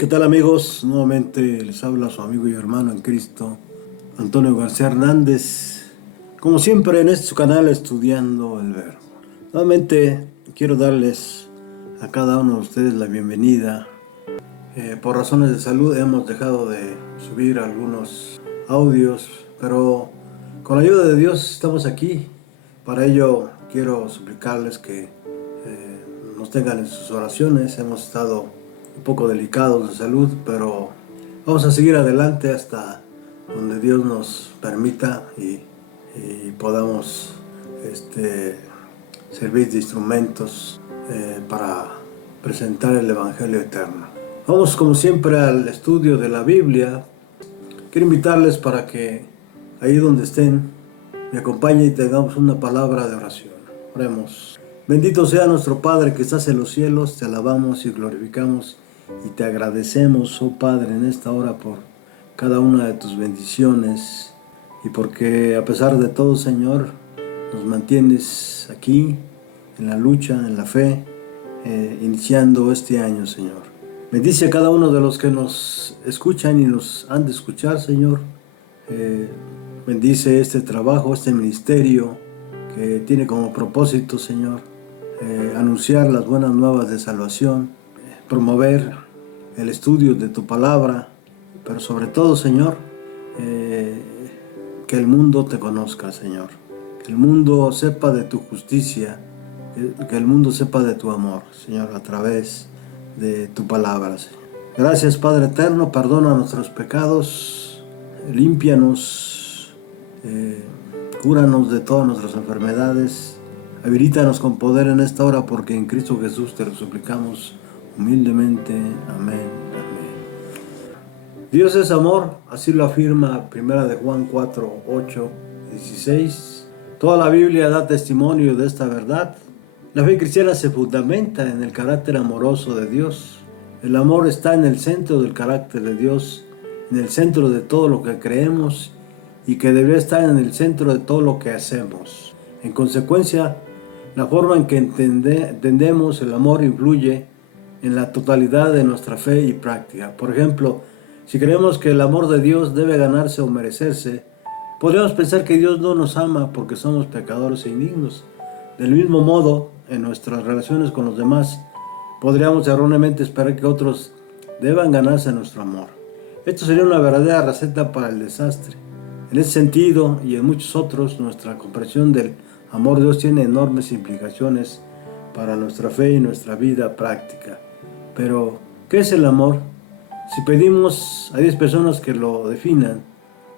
¿Qué tal amigos? Nuevamente les habla su amigo y hermano en Cristo, Antonio García Hernández, como siempre en este su canal Estudiando el Verbo. Nuevamente quiero darles a cada uno de ustedes la bienvenida. Por razones de salud hemos dejado de subir algunos audios, pero con la ayuda de Dios estamos aquí. Para ello quiero suplicarles que nos tengan en sus oraciones. Hemos estado un poco delicados de salud, pero vamos a seguir adelante hasta donde Dios nos permita y podamos servir de instrumentos para presentar el Evangelio eterno. Vamos como siempre al estudio de la Biblia. Quiero invitarles para que ahí donde estén me acompañen y tengamos una palabra de oración. Oremos. Bendito sea nuestro Padre que estás en los cielos, te alabamos y glorificamos y te agradecemos, oh Padre, en esta hora por cada una de tus bendiciones y porque a pesar de todo, Señor, nos mantienes aquí en la lucha, en la fe, iniciando este año, Señor. Bendice a cada uno de los que nos escuchan y nos han de escuchar, Señor. Bendice este trabajo, este ministerio que tiene como propósito, Señor, anunciar las buenas nuevas de salvación, promover el estudio de tu palabra, pero sobre todo, Señor, que el mundo te conozca, Señor. Que el mundo sepa de tu justicia, que el mundo sepa de tu amor, Señor, a través de tu palabra, Señor. Gracias, Padre eterno, perdona nuestros pecados, límpianos, cúranos de todas nuestras enfermedades, habilítanos con poder en esta hora, porque en Cristo Jesús te lo suplicamos humildemente. Amén, amén. Dios es amor, así lo afirma 1 de Juan 4, 8, 16. Toda la Biblia da testimonio de esta verdad. La fe cristiana se fundamenta en el carácter amoroso de Dios. El amor está en el centro del carácter de Dios, en el centro de todo lo que creemos y que debería estar en el centro de todo lo que hacemos. En consecuencia, la forma en que entendemos el amor influye en la totalidad de nuestra fe y práctica. Por ejemplo, si creemos que el amor de Dios debe ganarse o merecerse, podríamos pensar que Dios no nos ama porque somos pecadores e indignos. Del mismo modo, en nuestras relaciones con los demás, podríamos erróneamente esperar que otros deban ganarse nuestro amor. Esto sería una verdadera receta para el desastre. En ese sentido y en muchos otros, nuestra comprensión del amor de Dios tiene enormes implicaciones para nuestra fe y nuestra vida práctica. Pero, ¿qué es el amor? Si pedimos a 10 personas que lo definan,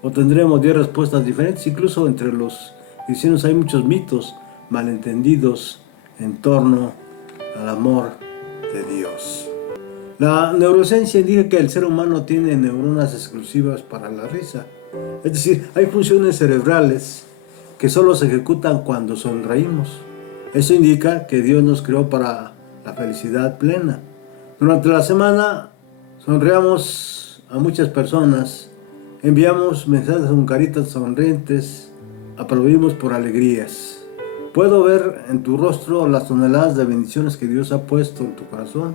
obtendremos 10 respuestas diferentes. Incluso entre los cristianos hay muchos mitos malentendidos en torno al amor de Dios. La neurociencia indica que el ser humano tiene neuronas exclusivas para la risa. Es decir, hay funciones cerebrales que solo se ejecutan cuando sonreímos. Eso indica que Dios nos creó para la felicidad plena. Durante la semana sonreamos a muchas personas, enviamos mensajes con caritas sonrientes, aplaudimos por alegrías. Puedo ver en tu rostro las toneladas de bendiciones que Dios ha puesto en tu corazón.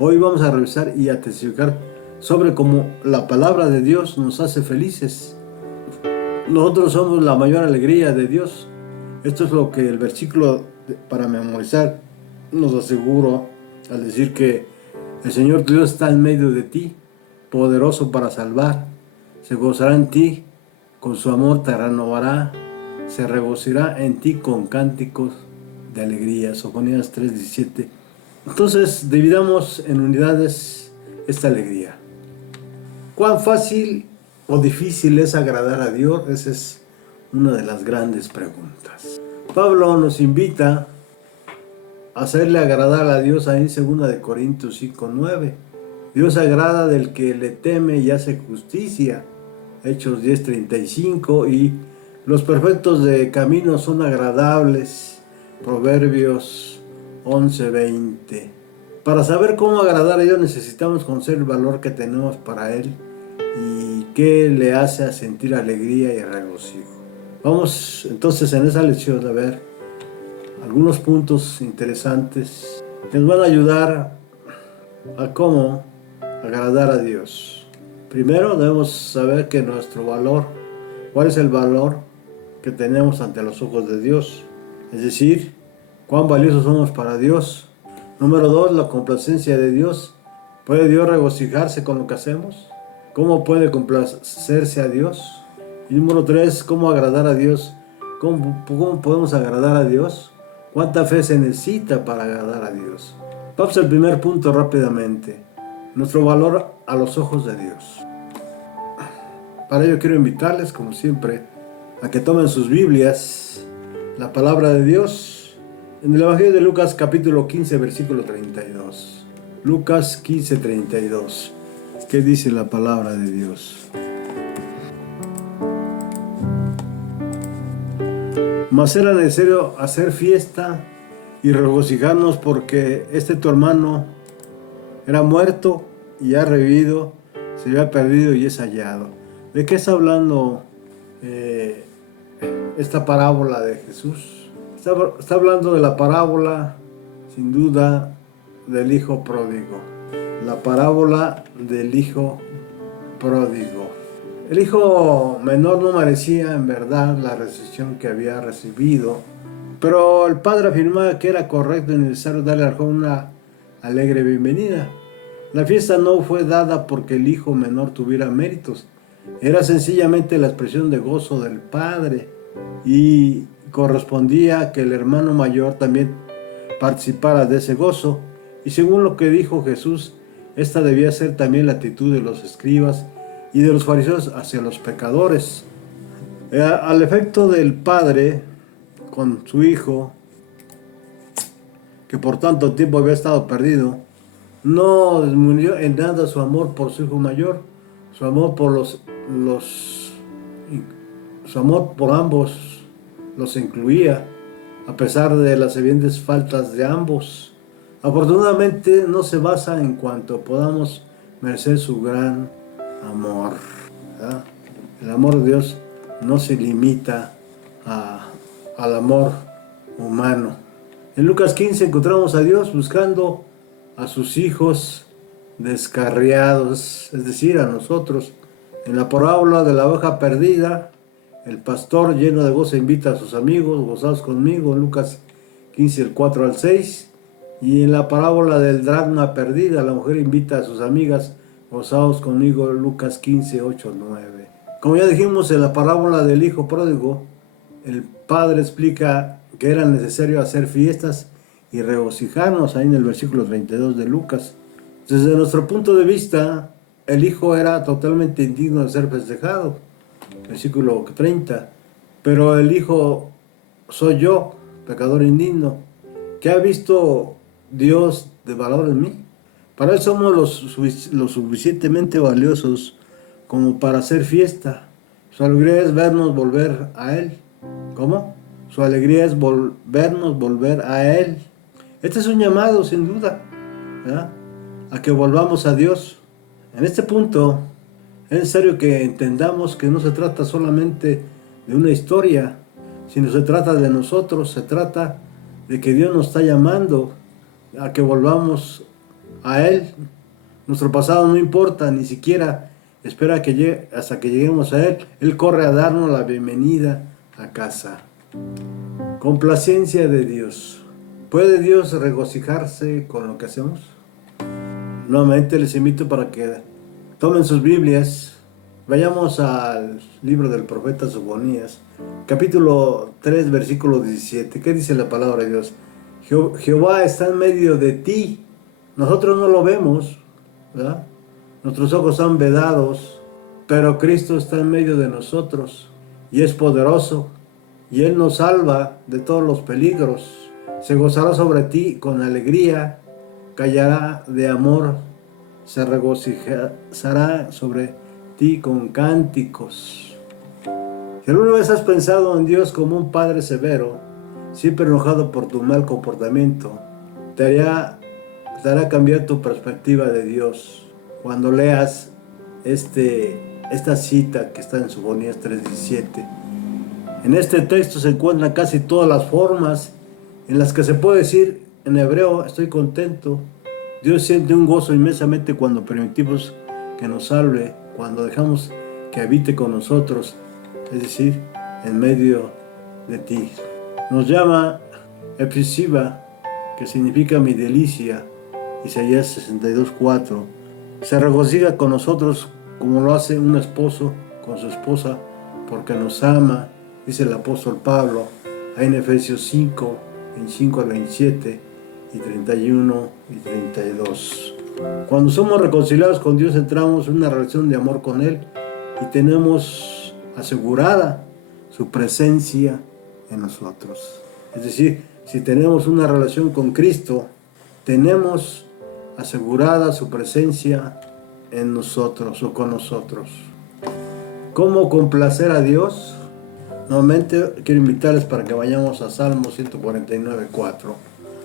Hoy vamos a revisar y a testificar sobre cómo la palabra de Dios nos hace felices. Nosotros somos la mayor alegría de Dios. Esto es lo que el versículo para memorizar nos asegura al decir que el Señor tu Dios está en medio de ti, poderoso para salvar. Se gozará en ti, con su amor te renovará, se regocijará en ti con cánticos de alegría. Sofonías 3:17. Entonces, dividamos en unidades esta alegría. ¿Cuán fácil o difícil es agradar a Dios? Esa es una de las grandes preguntas. Pablo nos invita a hacerle agradar a Dios ahí en 2 de Corintios 5:9. Dios agrada del que le teme y hace justicia. Hechos 10:35. Y los perfectos de camino son agradables. Proverbios 11:20. Para saber cómo agradar a Dios necesitamos conocer el valor que tenemos para Él y qué le hace sentir alegría y regocijo. Vamos entonces en esa lección a ver algunos puntos interesantes que nos van a ayudar a agradar a Dios? Primero debemos saber que nuestro valor, ¿cuál es el valor que tenemos ante los ojos de Dios? Es decir, cuán valiosos somos para Dios. Número 2, la complacencia de Dios. ¿Puede Dios regocijarse con lo que hacemos? ¿Cómo puede complacerse a Dios? Y número 3, ¿cómo agradar a Dios? ¿Cómo podemos agradar a Dios? ¿Cuánta fe se necesita para agradar a Dios? Vamos al primer punto rápidamente. Nuestro valor a los ojos de Dios. Para ello quiero invitarles, como siempre, a que tomen sus Biblias, la palabra de Dios, en el Evangelio de Lucas capítulo 15, versículo 32. Lucas 15, 32. ¿Qué dice la palabra de Dios? Mas era necesario hacer fiesta y regocijarnos porque tu hermano era muerto y ha revivido, se había perdido y es hallado. ¿De qué está hablando esta parábola de Jesús? Está hablando de la parábola, sin duda, del hijo pródigo. La parábola del hijo pródigo. El hijo menor no merecía en verdad la recepción que había recibido, pero el padre afirmaba que era correcto y necesario darle al joven una alegre bienvenida. La fiesta no fue dada porque el hijo menor tuviera méritos, era sencillamente la expresión de gozo del padre y correspondía que el hermano mayor también participara de ese gozo. Y según lo que dijo Jesús, esta debía ser también la actitud de los escribas y de los fariseos hacia los pecadores. Al efecto del padre con su hijo, que por tanto tiempo había estado perdido, no disminuyó en nada su amor por su hijo mayor. Su amor su amor por ambos los incluía, a pesar de las evidentes faltas de ambos. Afortunadamente no se basa en cuanto podamos merecer su gran amor, ¿verdad? El amor de Dios no se limita al amor humano. En Lucas 15 encontramos a Dios buscando a sus hijos descarriados, es decir, a nosotros. En la parábola de la oveja perdida, el pastor lleno de gozo invita a sus amigos, gozaos conmigo, en Lucas 15, el 4 al 6. Y en la parábola del dracma perdida, la mujer invita a sus amigas, gozaos conmigo, Lucas 15, 8 al 9. Como ya dijimos en la parábola del hijo pródigo, el padre explica que era necesario hacer fiestas y regocijarnos, ahí en el versículo 32 de Lucas. Desde nuestro punto de vista, el hijo era totalmente indigno de ser festejado, versículo 30. Pero el hijo soy yo, pecador indigno. ¿Qué ha visto Dios de valor en mí? Para él somos lo suficientemente valiosos como para hacer fiesta. Su alegría es vernos volver a él. ¿Cómo? Su alegría es vernos volver a él. Este es un llamado, sin duda, ¿verdad?, a que volvamos a Dios. En este punto, es necesario que entendamos que no se trata solamente de una historia, sino se trata de nosotros, se trata de que Dios nos está llamando a que volvamos a Él. Nuestro pasado no importa, ni siquiera espera hasta que lleguemos a Él. Él corre a darnos la bienvenida a casa. Complacencia de Dios. ¿Puede Dios regocijarse con lo que hacemos? Nuevamente les invito para que tomen sus Biblias. Vayamos al libro del profeta Sofonías, capítulo 3, versículo 17. ¿Qué dice la palabra de Dios? Jehová está en medio de ti. Nosotros no lo vemos, ¿verdad? Nuestros ojos están vedados, pero Cristo está en medio de nosotros y es poderoso, y Él nos salva de todos los peligros. Se gozará sobre ti con alegría, callará de amor, se regocijará sobre ti con cánticos. Si alguna vez has pensado en Dios como un padre severo, siempre enojado por tu mal comportamiento, te hará cambiar tu perspectiva de Dios. Cuando leas esta cita que está en Sofonías 3:17, en este texto se encuentran casi todas las formas en las que se puede decir en hebreo estoy contento. Dios siente un gozo inmensamente cuando permitimos que nos salve, cuando dejamos que habite con nosotros, es decir, en medio de ti. Nos llama efusiva, que significa mi delicia, Isaías 62:4. Se regocija con nosotros como lo hace un esposo con su esposa, porque nos ama, dice el apóstol Pablo, ahí en Efesios 5, 25 al 27 y 31 y 32. Cuando somos reconciliados con Dios, entramos en una relación de amor con Él y tenemos asegurada su presencia en nosotros. Es decir, si tenemos una relación con Cristo, tenemos asegurada su presencia en nosotros o con nosotros. ¿Cómo complacer a Dios? Nuevamente quiero invitarles para que vayamos a Salmo 149:4.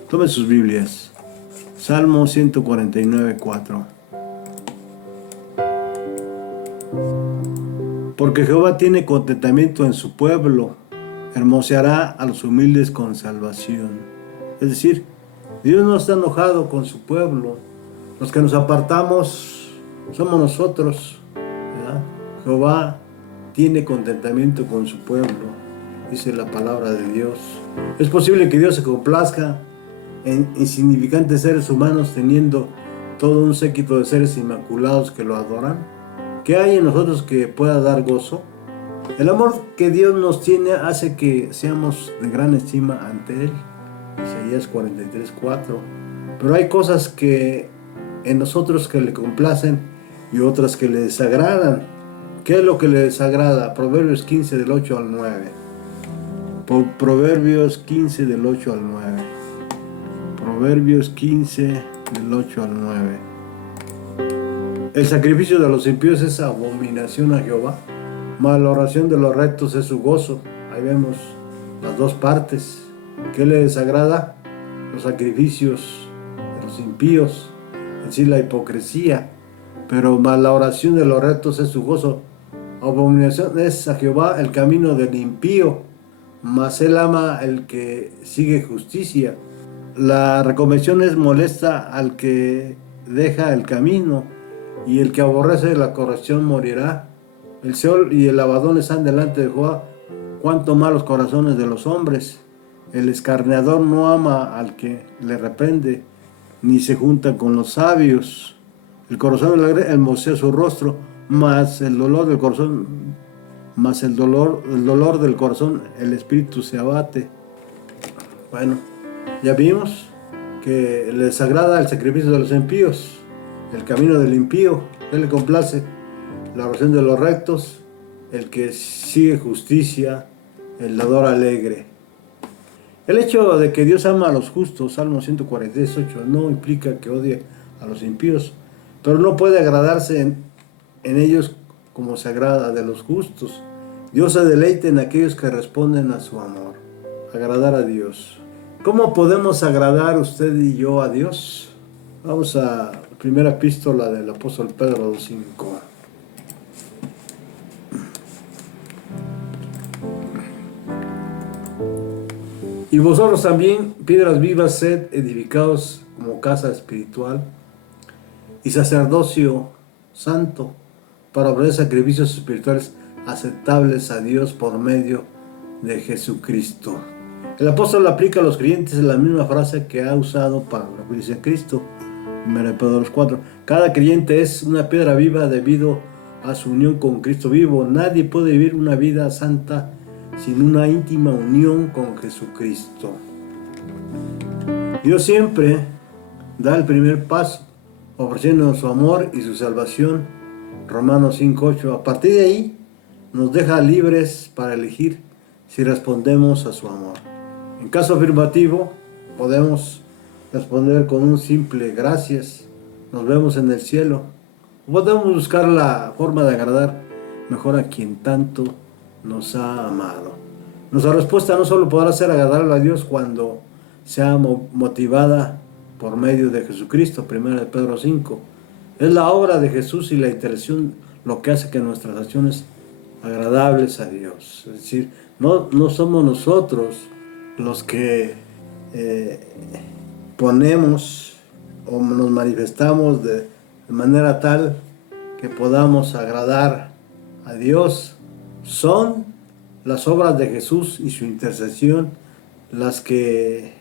Tomen sus Biblias. Salmo 149:4. Porque Jehová tiene contentamiento en su pueblo, hermoseará a los humildes con salvación. Es decir, Dios no está enojado con su pueblo. Los que nos apartamos somos nosotros, ¿verdad? Jehová tiene contentamiento con su pueblo, dice la palabra de Dios. Es posible que Dios se complazca en insignificantes seres humanos teniendo todo un séquito de seres inmaculados que lo adoran. ¿Qué hay en nosotros que pueda dar gozo? El amor que Dios nos tiene hace que seamos de gran estima ante Él. Isaías 43:4. Pero hay cosas que en nosotros que le complacen y otras que le desagradan. ¿Qué es lo que le desagrada? Proverbios 15 del 8 al 9. Proverbios 15 del 8 al 9. Proverbios 15 del 8 al 9. El sacrificio de los impíos es abominación a Jehová, mas la oración de los rectos es su gozo. Ahí vemos las dos partes. ¿Qué le desagrada? Los sacrificios de los impíos, es decir, la hipocresía. Pero mas la oración de los rectos es su gozo. Abominación es a Jehová el camino del impío, mas él ama el que sigue justicia. La reconvención es molesta al que deja el camino, y el que aborrece la corrección morirá. El Seol y el Abadón están delante de Jehová, cuánto más los corazones de los hombres. El escarneador no ama al que le reprende, ni se junta con los sabios. El corazón del alegre hermosea su rostro, mas el dolor del corazón, el espíritu se abate. Bueno, ya vimos que le desagrada el sacrificio de los impíos, el camino del impío, él le complace la oración de los rectos, el que sigue justicia, el dador alegre. El hecho de que Dios ama a los justos, Salmo 148, no implica que odie a los impíos, pero no puede agradarse en ellos como se agrada de los justos. Dios se deleita en aquellos que responden a su amor. Agradar a Dios. ¿Cómo podemos agradar usted y yo a Dios? Vamos a la primera epístola del apóstol Pedro 2:5. Y vosotros también, piedras vivas, sed edificados como casa espiritual y sacerdocio santo, para ofrecer sacrificios espirituales aceptables a Dios por medio de Jesucristo. El apóstol aplica a los creyentes la misma frase que ha usado para referirse a Cristo. 1 Pedro 4. Cada creyente es una piedra viva debido a su unión con Cristo vivo. Nadie puede vivir una vida santa sin una íntima unión con Jesucristo. Dios siempre da el primer paso, ofreciéndonos su amor y su salvación. Romanos 5:8. A partir de ahí, nos deja libres para elegir si respondemos a su amor. En caso afirmativo, podemos responder con un simple gracias, nos vemos en el cielo. Podemos buscar la forma de agradar mejor a quien tanto nos ha amado. Nuestra respuesta no solo podrá ser agradable a Dios cuando sea motivada por medio de Jesucristo, 1 Pedro 5. Es la obra de Jesús y la intercesión lo que hace que nuestras acciones agradables a Dios. Es decir, no somos nosotros los que ponemos o nos manifestamos de manera tal que podamos agradar a Dios, son las obras de Jesús y su intercesión las que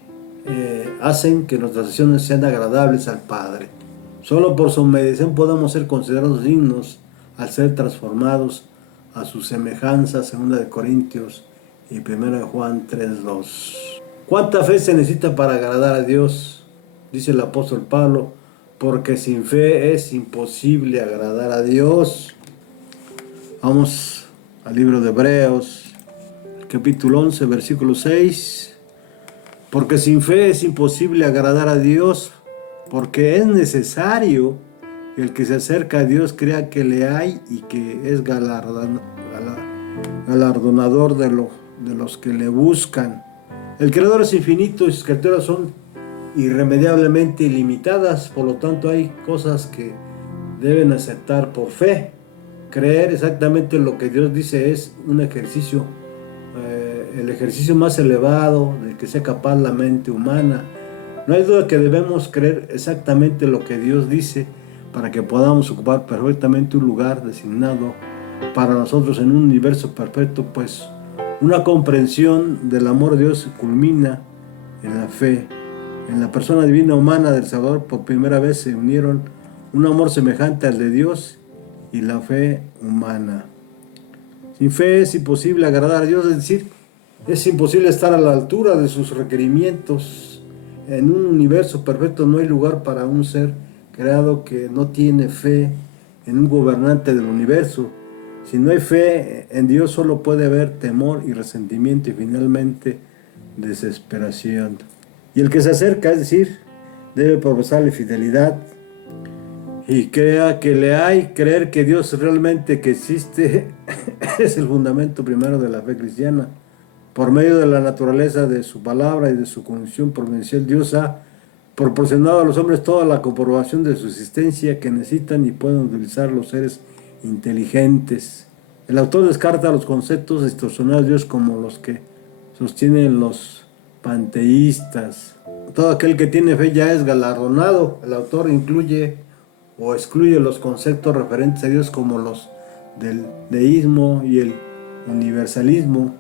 hacen que nuestras acciones sean agradables al Padre. Solo por su mediación podemos ser considerados dignos al ser transformados a su semejanza, 2 Corintios y 1 Juan 3:2. ¿Cuánta fe se necesita para agradar a Dios? Dice el apóstol Pablo, porque sin fe es imposible agradar a Dios. Vamos al libro de Hebreos, capítulo 11, versículo 6. Porque sin fe es imposible agradar a Dios, porque es necesario que el que se acerca a Dios crea que le hay y que es galardonador de los que le buscan. El Creador es infinito y sus criaturas son irremediablemente ilimitadas, por lo tanto hay cosas que deben aceptar por fe. Creer exactamente lo que Dios dice es un ejercicio, el ejercicio más elevado del que sea capaz la mente humana. No hay duda que debemos creer exactamente lo que Dios dice para que podamos ocupar perfectamente un lugar designado para nosotros en un universo perfecto, pues una comprensión del amor de Dios culmina en la fe. En la persona divina humana del Salvador por primera vez se unieron un amor semejante al de Dios y la fe humana. Sin fe es imposible agradar a Dios, es decir, es imposible estar a la altura de sus requerimientos. En un universo perfecto no hay lugar para un ser creado que no tiene fe en un gobernante del universo. Si no hay fe en Dios, solo puede haber temor y resentimiento y finalmente desesperación. Y el que se acerca, es decir, debe profesarle fidelidad y crea que le hay, creer que Dios realmente que existe es el fundamento primero de la fe cristiana. Por medio de la naturaleza de su palabra y de su condición providencial, Dios ha proporcionado a los hombres toda la comprobación de su existencia que necesitan y pueden utilizar los seres inteligentes. El autor descarta los conceptos distorsionados de Dios como los que sostienen los panteístas. Todo aquel que tiene fe ya es galardonado. El autor incluye o excluye los conceptos referentes a Dios como los del deísmo y el universalismo.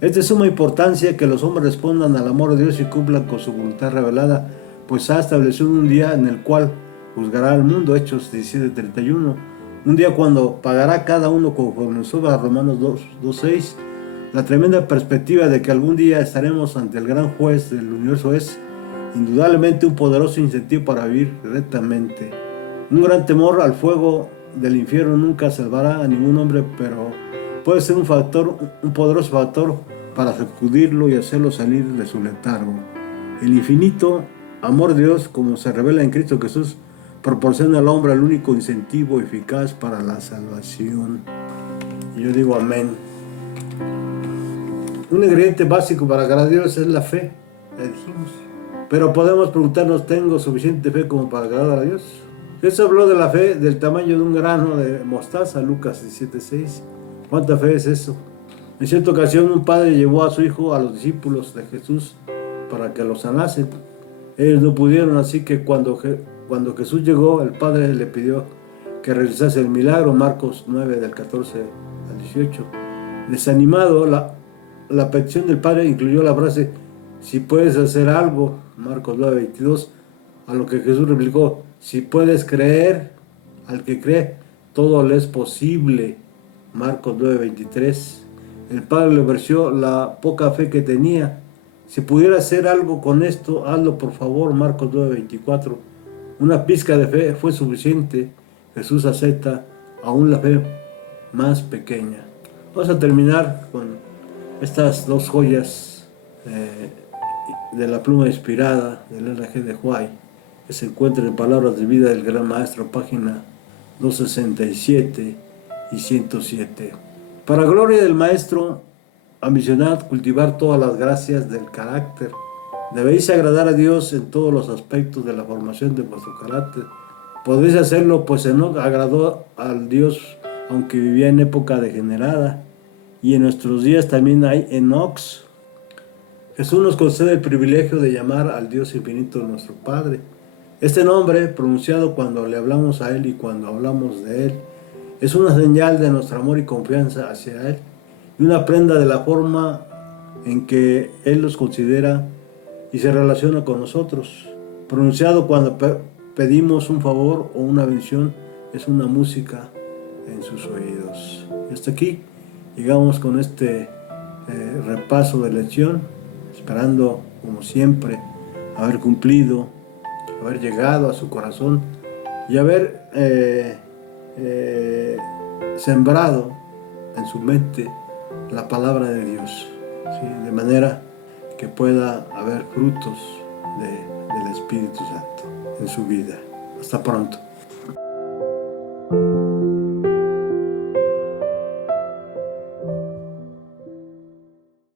Es de suma importancia que los hombres respondan al amor de Dios y cumplan con su voluntad revelada, pues ha establecido un día en el cual juzgará al mundo, Hechos 17:31. Un día cuando pagará cada uno conforme nos obra, Romanos 2:6. La tremenda perspectiva de que algún día estaremos ante el gran juez del universo es indudablemente un poderoso incentivo para vivir rectamente. Un gran temor al fuego del infierno nunca salvará a ningún hombre, pero puede ser un poderoso factor para sacudirlo y hacerlo salir de su letargo. El infinito amor de Dios, como se revela en Cristo Jesús, proporciona al hombre el único incentivo eficaz para la salvación. Y yo digo amén. Un ingrediente básico para agradar a Dios es la fe, ya dijimos. Pero podemos preguntarnos, ¿tengo suficiente fe como para agradar a Dios? Jesús habló de la fe del tamaño de un grano de mostaza, Lucas 17:6. ¿Cuánta fe es eso? En cierta ocasión un padre llevó a su hijo a los discípulos de Jesús para que lo sanasen. Ellos no pudieron, así que cuando Jesús llegó, el padre le pidió que realizase el milagro, Marcos 9 del 14 al 18. Desanimado, la petición del padre incluyó la frase, si puedes hacer algo, Marcos 9:22, a lo que Jesús replicó, si puedes creer, al que cree, todo le es posible, Marcos 9:23. El padre le ofreció la poca fe que tenía. Si pudiera hacer algo con esto, hazlo por favor, Marcos 9:24. Una pizca de fe fue suficiente. Jesús acepta aún la fe más pequeña. Vamos a terminar con estas dos joyas de la pluma inspirada del R.G. de Huay, que se encuentran en Palabras de Vida del Gran Maestro, página 267 y 107. Para gloria del Maestro, ambicionad cultivar todas las gracias del carácter. Debéis agradar a Dios en todos los aspectos de la formación de vuestro carácter. Podéis hacerlo, pues Enoc agradó al Dios aunque vivía en época degenerada, y en nuestros días también hay Enocs. Jesús nos concede el privilegio de llamar al Dios infinito nuestro Padre. Este nombre, pronunciado cuando le hablamos a Él y cuando hablamos de Él, es una señal de nuestro amor y confianza hacia Él y una prenda de la forma en que Él los considera y se relaciona con nosotros. Pronunciado cuando pedimos un favor o una bendición, es una música en sus oídos. Y hasta aquí llegamos con este repaso de lección, esperando, como siempre, haber cumplido, haber llegado a su corazón y haber sembrado en su mente la palabra de Dios, ¿sí? De manera que pueda haber frutos del Espíritu Santo en su vida. Hasta pronto.